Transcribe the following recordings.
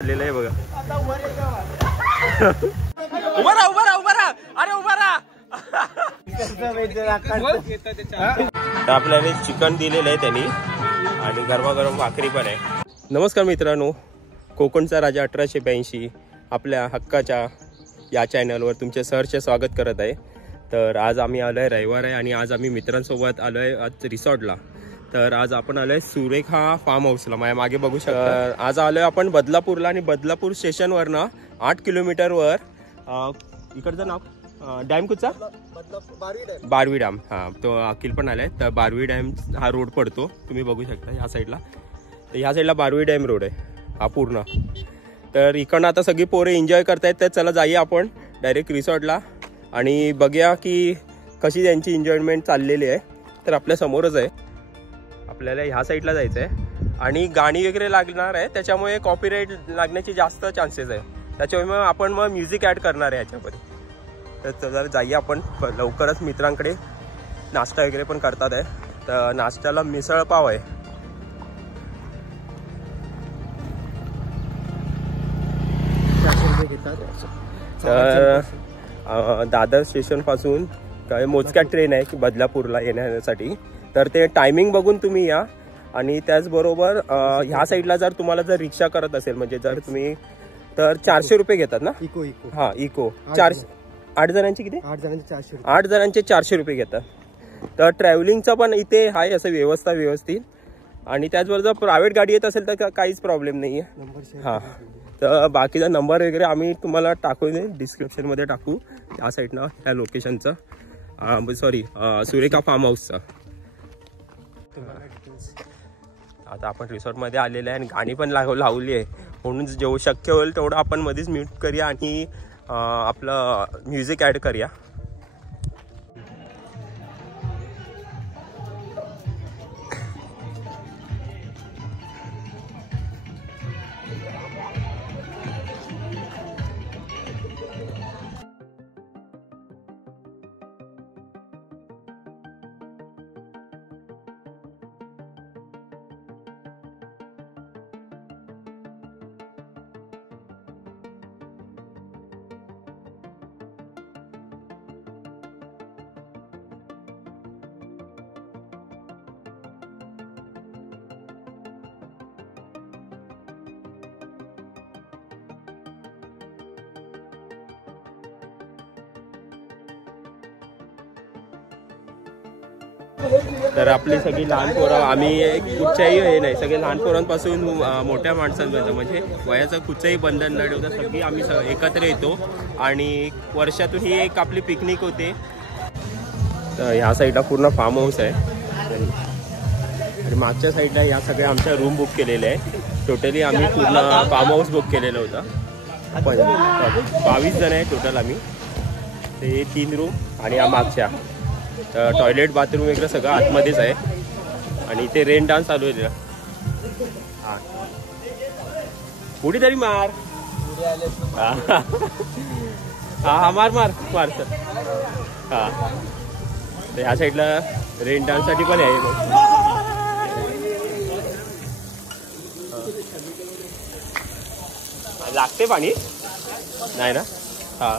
आहे बघा. उभा राहा अरे उभा राहा. आपल्याला चिकन दिलेलं आहे त्यांनी आणि गरमागरम भाकरी पण आहे. नमस्कार मित्रांनो, कोकणचा राजा 1882 आपल्या हक्काच्या या चॅनलवर तुमचे सहर्ष स्वागत करत आहे. तर आज आम्ही आलो आहे, रविवार आहे आणि आज आम्ही मित्रांसोबत आलो आहे आज रिसॉर्टला. तर आज आपण आलो आहे सुरेखा फार्म हाऊसला. माझ्या मागे बघू शकता. आज आलो आहे आपण बदलापूरला आणि बदलापूर स्टेशनवरनं 8 किलोमीटरवर इकडचं नाव डॅम कुठचा? बारवी डॅम. हां, तो अखिल पण आलाय. तर बारवी डॅम हा रोड पडतो, तुम्ही बघू शकता ह्या साईडला. तर ह्या साईडला बारवी डॅम रोड आहे हा पूर्ण. तर इकडनं आता सगळी पोरे एन्जॉय करतायत. तर चला जाऊया आपण डायरेक्ट रिसॉर्टला आणि बघूया की कशी त्यांची एन्जॉयमेंट चाललेली आहे. तर आपल्या समोरच आहे, आपल्याला ह्या साईडला जायचं आहे आणि गाणी वगैरे लागणार आहे, त्याच्यामुळे कॉपीराईट लागण्याची जास्त चान्सेस आहे. त्याच्यामुळे आपण मग म्युझिक ॲड करणार आहे ह्याच्यामध्ये. तर चला जाऊया आपण लवकरच. मित्रांकडे नाश्ता वगैरे पण करतात आहे. तर नाश्त्याला मिसळ पाव आहे. तर दादर स्टेशनपासून काय मोजक्या ट्रेन आहे की बदलापूरला येण्यासाठी. तर ते टायमिंग बघून तुम्ही या. आणि त्याचबरोबर ह्या साईडला जर तुम्हाला जर रिक्षा करत असेल, म्हणजे जर तुम्ही तर 400 रुपये घेतात ना. इको हा इको 8 जणांची किती? 8 जणांचे 400 रुपये घेतात. तर ट्रॅव्हलिंगचं पण इथे आहे असं व्यवस्थित. आणि त्याचबरोबर जर प्रायव्हेट गाडी येत असेल तर काहीच प्रॉब्लेम नाही आहे. हां, तर बाकीचा नंबर वगैरे आम्ही तुम्हाला टाकू डिस्क्रिप्शनमध्ये टाकू त्या साईडनं, त्या लोकेशनचं. सॉरी, सुरेखा फार्म हाऊसचा. आता आपण रिसॉर्टमध्ये आलेलं आहे आणि गाणी पण लावली आहे, म्हणून जेवढं शक्य होईल तेवढं आपण मध्येच म्यूट करूया आणि आपलं म्युझिक ॲड करूया. तर आपली सगळी लहान पोरं, आम्ही कुठच्याही हे नाही, सगळे लहान पोरांपासून मोठ्या माणसांपर्यंत, म्हणजे वयाचं कुठचंही बंधन न ठेवता सगळी आम्ही एकत्र येतो आणि वर्षातून ही एक आपली पिकनिक होते. तर ह्या साईडला पूर्ण फार्म हाऊस आहे आणि मागच्या साईडला ह्या सगळ्या आमच्या रूम बुक केलेल्या आहे. टोटली आम्ही पूर्ण फार्म हाऊस बुक केलेलं होतं. 22 जण आहे टोटल आम्ही. ते 3 रूम आणि या मागच्या टॉयलेट बाथरूम वगैरे सगळं आतमध्येच आहे. आणि इथे रेन डान्स चालू आहे. हां, पुढे तरी मार. हा मार मार मार सर. हां, तर ह्या साईडला रेन डान्ससाठी पण आहे. लागते पाणी नाही ना. हां,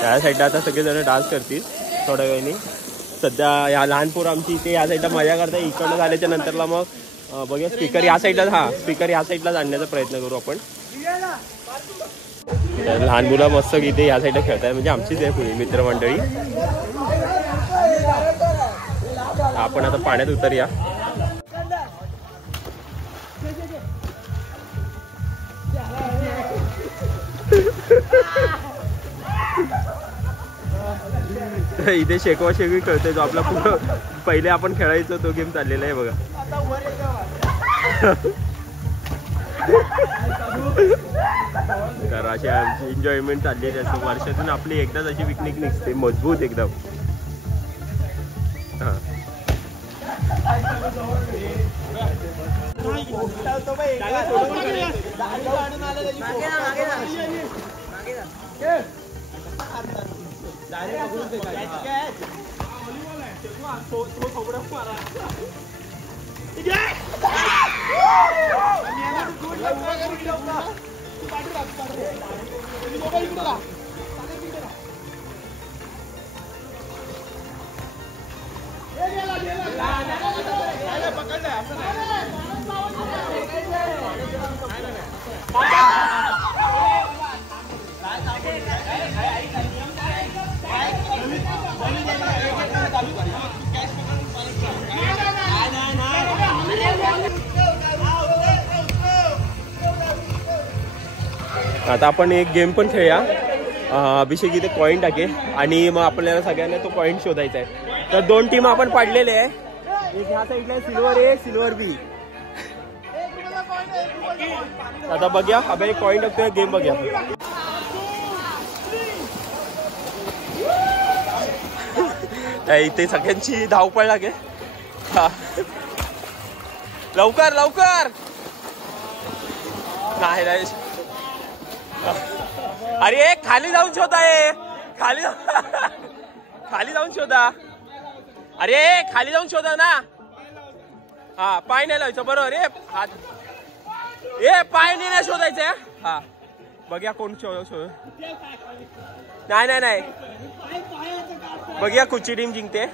त्या साईडला आता सगळेजण डान्स करतील थोड्या वेळाने. सध्या या लहान पोरं आमची इथे या साईडला मजा करतात. इकडनं झाल्याच्या नंतरला मग बघूया स्पीकर या साईडला. हां, स्पीकर या साईडला आणण्याचा प्रयत्न करू आपण. लहान मुलं मस्त इथे या साईडला खेळतात, म्हणजे आमचीच आहे पुढे मित्रमंडळी. आपण आता पाण्यात उतरूया. इथे शेकवा शेकवी खेळतोय जो आपला पूर्ण पहिले आपण खेळायचो तो गेम चाललेला आहे बघा. तर अशी आमची एन्जॉयमेंट चाललेली असते. वर्षातून आपली एकदाच अशी पिकनिक निघते मजबूत एकदम. हां, आता आपण एक गेम पण खेळूया. अभिषेक इथे पॉइंट टाके आणि मग आपल्याला सगळ्यांना तो पॉइंट शोधायचा आहे. तर 2 टीम आपण पाडलेले आहे. एक ह्या साईडला सिल्वर ए सिल्वर बी. आता बघूया अबे एक पॉइंट टाकतोय गेम बघूया. इथे सगळ्यांची धावपळ लागे. लवकर लवकर. नाही नाही अरे खाली जाऊन शोधा आहे. खाली खाली जाऊन शोधा. अरे खाली जाऊन शोधा ना. हा पाय नाही लावायचं बरोबर. हात पाय नाही शोधायचं. हा बघूया कोण शोध. नाही नाही नाही बघूया कुठची टीम जिंकते.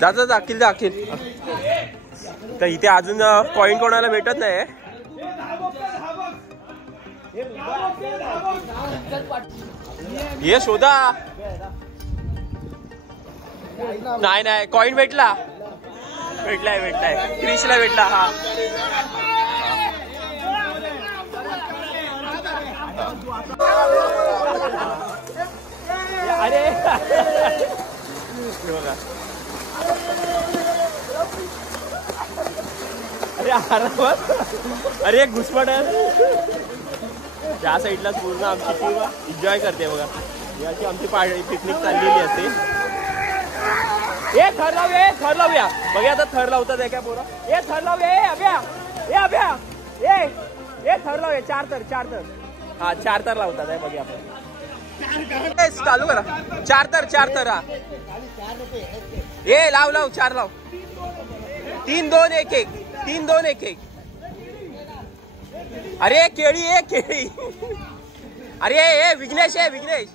जा दाखील दाखील. तर इथे अजून पॉइंट कोणाला भेटत नाही. हे शोधा. नाही नाही कॉइन भेटला. भेटलाय भेटलाय क्रिशला भेटला. हा अरे अरे घुसपट आहे. त्या साईडला पूर्ण आमची टीम एन्जॉय करते बघा. याची आमची पिकनिक चाललेली असते. थर लावूया थर लावूया. बघा आता थर लावतात आहे काय पोरा. थर लावूया. अभ्या थर लावूया. 4 तर. हा 4 तर लावतात आहे बघा आपण. चालू करा. 4 तर. हा लाव 4 लाव. 3 2 1 1. 3 2 1 1. अरे केळी. अरे विघ्नेश विघ्नेश.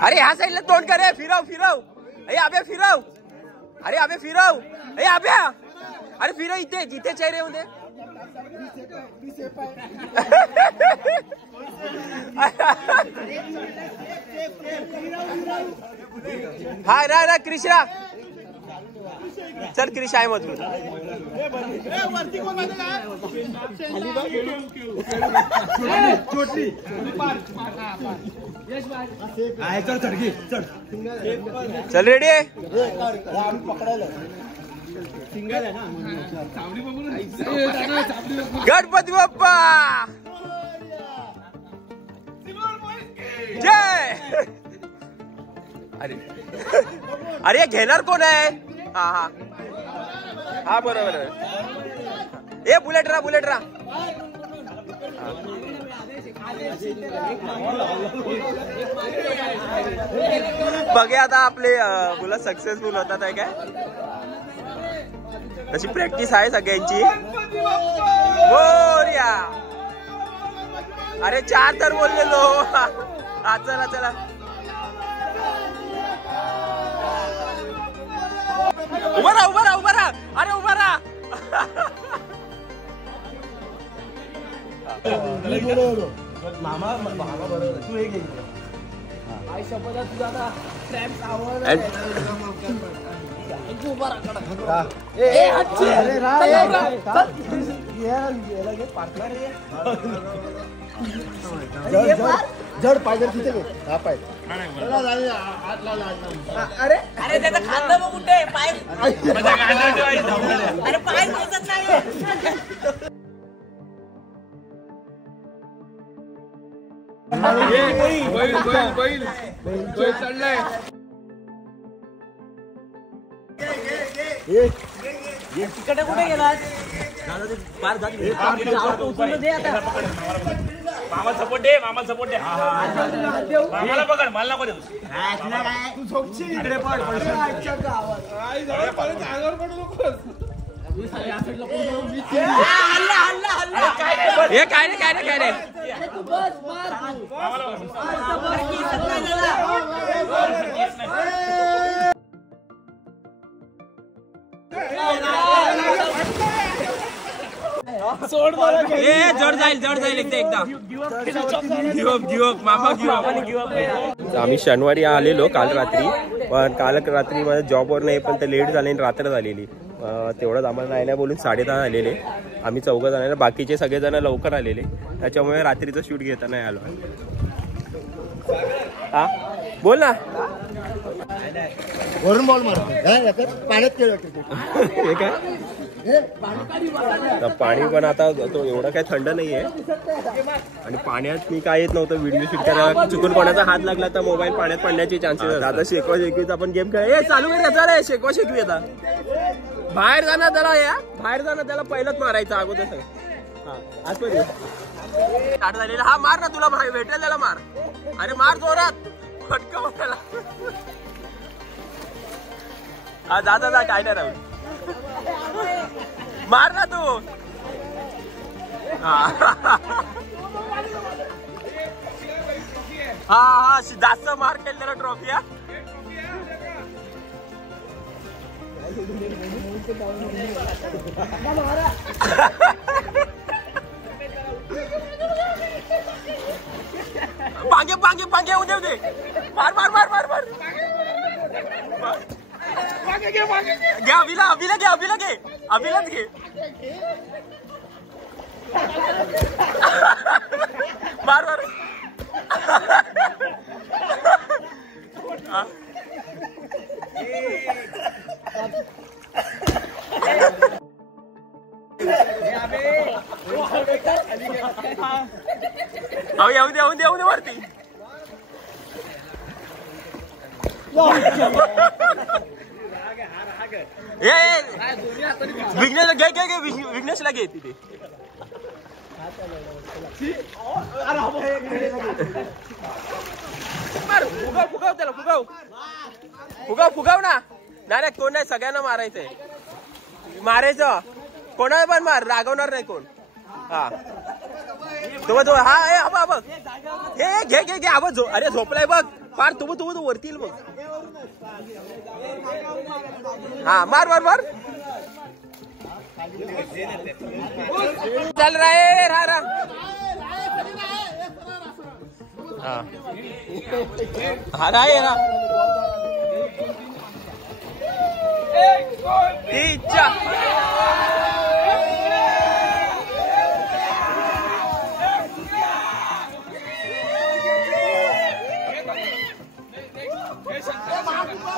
अरे ह्या साईडला तोंड कर. फिरव. अबे फिरव. अबे फिरव. अरे फिरव इथे जिथे चेहरे मध्ये. हा ना क्रिशा. चल क्रिश आहे मधून. चल रेडी. गणपती बाप्पा जय. अरे घेणार कोण आहे. हा बरोबर. बुलेट रा. बघे आता आपले मुलं सक्सेसफुल होतात आहे काय. तशी प्रॅक्टिस आहे सगळ्यांची. बोर्या. अरे 4 तर बोललेलो. चला उभा राहा. अरे उभा राहा. मामा बरोबर. तू एक जड पाय जर तिथे हा पाय अरे अरे त्याचा खांदा बघ कुठे पाय अरे पाय पोचत नाही बैल चढलाय तिकडे कुठे गेला मामा सपोर्ट दे मामाला पकड मला नको देऊ तू झोपशील इकडे पड अंगावर पडू नकोस काय रे तू बस जड जाईल एकदा आम्ही शनिवारी आलेलो काल रात्री, पण काल रात्री माझ्या जॉबवर नाही, पण ते लेट झाले आणि रात्र झालेली. तेवढंच आम्हाला नाही बोलून 10:30 आलेले आम्ही 4 जण. बाकीचे सगळेजण लवकर आलेले, त्याच्यामुळे रात्रीचं शूट घेता नाही आलो. हा बोल ना. वरून बॉल मारतो पाण्यात केलं हे काय पाणी पण आता तो एवढा काही थंड नाहीये, आणि पाण्यात मी काय येत नव्हतं व्हिडिओ शूट करायला. चुकून कोणाचा हात लागला तर मोबाईल पाण्यात पडण्याचे चान्सेस. आता शेकवा शेकवीचा आपण गेम खेळ चालू करायचा. शेकवा शेकवी आता बाहेर जाणार त्याला पहिलंच मारायचं अगोदर. हा मार ना, तुला भेटेल त्याला मार. अरे मार जोरात फटका त्याला. हा जा काय नाही राहू, मार ना तू. हा जास्त मार केलेला ट्रॉफी. पांगे उद्या मार घे अभिलाच घे मार येऊ दे वरती. विघ्नेशला घे तिथे. फुगाव ना. नाही कोण नाही, सगळ्यांना मारायचं कोणाला पण मार, रागवणार नाही कोण. हा तो हा बघ हे घे आवाज. अरे झोपलाय बघ फार. तू वरती बघ. हा मार चल रे रा. हा राय रा.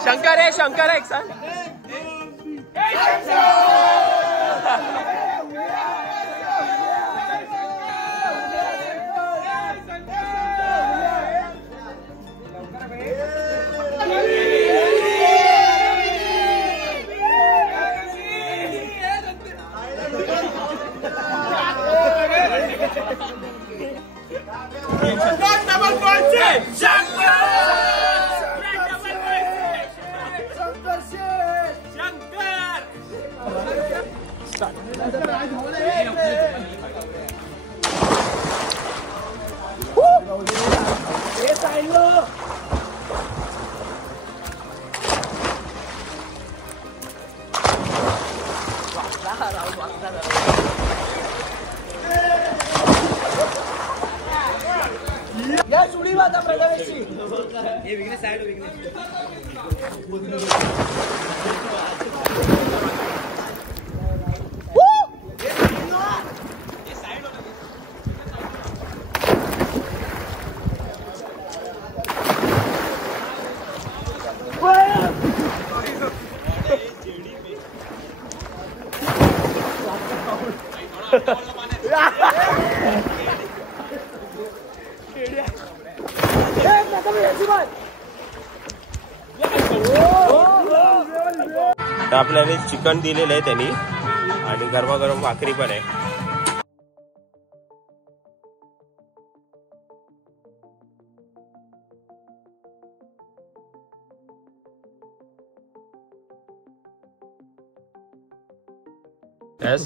शंकर एक सर. आता प्रथमेशची. तर आपल्याला चिकन दिलेलं आहे त्यांनी आणि गरमागरम भाकरी पण आहे.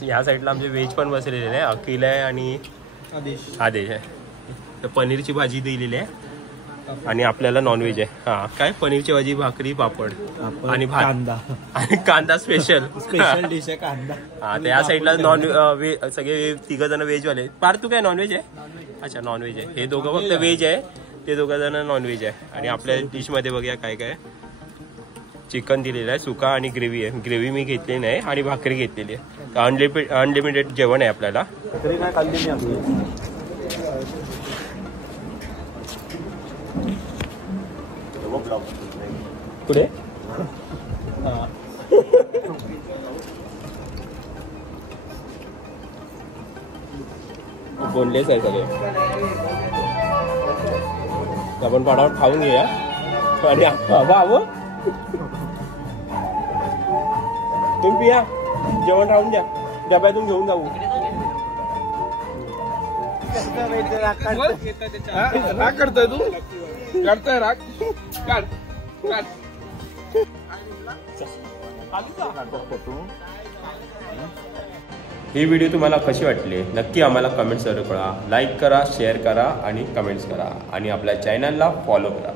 या साईडला आमचे व्हेज पण बसलेले आहे. अखिल आहे आणि आदेश आहे. तर पनीरची भाजी दिलेली आहे आणि आपल्याला नॉनव्हेज आहे. हा काय पनीरची भाजी, भाकरी, पापड आणि भात आणि कांदा स्पेशल डिश आहे कांदा. हा तर या साईडला नॉन सगळे 3 जण व्हेज वाले. पार तू काय नॉनव्हेज आहे? अच्छा नॉनव्हेज आहे. हे दोघं फक्त व्हेज आहे, ते 2 जण नॉनव्हेज आहे. आणि आपल्या डिश मध्ये बघूया काय काय. चिकन दिलेलं आहे, सुका आणि ग्रेव्ही आहे. ग्रेव्ही मी घेतली नाही आणि भाकरी घेतलेली आहे. अनलिमिटेड जेवण आहे आपल्याला. पुढे बोनलेस आहे सगळे. आपण पाडावर खाऊन घेऊया आणि बाबा तुम्ही पिया, जेवण राहून द्या, डब्यातून घेऊन जाऊ. राग करतोय तू? काढतोय राग? काढ काढ. ही व्हिडिओ तुम्हाला कशी वाटली नक्की आम्हाला कमेंट्सवर कळवा. लाईक करा, शेअर करा आणि कमेंट्स करा आणि आपल्या चॅनलला फॉलो करा.